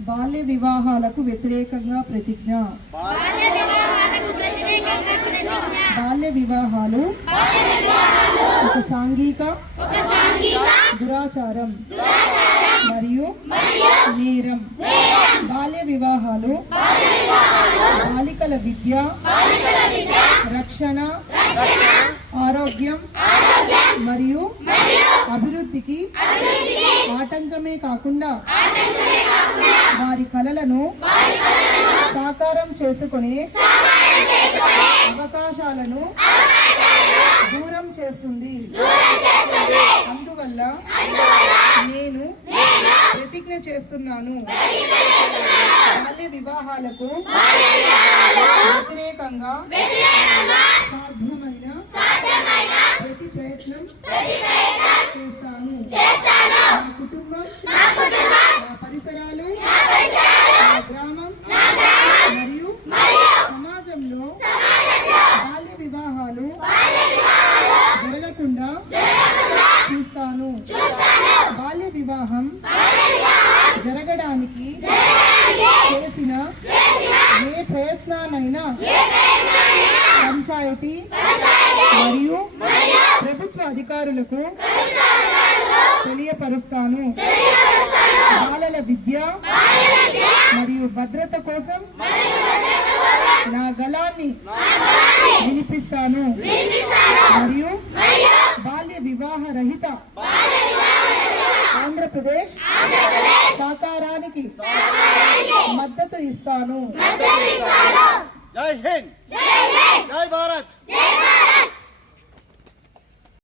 బాల్య వివాహాలకు వ్యతిరేకంగా ప్రతిజ్ఞ. బాల్య వివాహాలు. ఒక సాంఘిక. దురాచారం. మరియు నేరం. బాల్య వివాహాలు. బాలికల విద్య. రక్షణ. ఆరోగ్యం. మరియు అభివృద్ధికి ఆటంకమే కాకుండా వారి కలలను సాకారం చేసుకునే అవకాశాలను దూరం చేస్తుంది. అందువల్ల నేను ప్రతిజ్ఞ చేస్తున్నాను. బాల్య వివాహాలకు వ్యతిరేకంగా సాధ్యమైన ప్రతి ప్రయత్నం చేస్తాను. నా కుటుంబం నా పరిసరాలు నా గ్రామం మరియు సమాజంలో బాల్య వివాహాలు జరగకుండా చూస్తాను. బాల్య వివాహం జరగడానికి చేసిన ఏ ప్రయత్నానైనా పంచాయతీ మరియు ప్రభుత్వ అధికారులకు తెలియపరుస్తాను బాలల విద్య మరియు భద్రత కోసం నా గలాన్ని వినిపిస్తాను. మరియు బాల్య వివాహ రహిత ఆంధ్రప్రదేశ్ సాకారానికి మద్దతు ఇస్తాను. జై హింద్. జై భారత్ జై భారత్.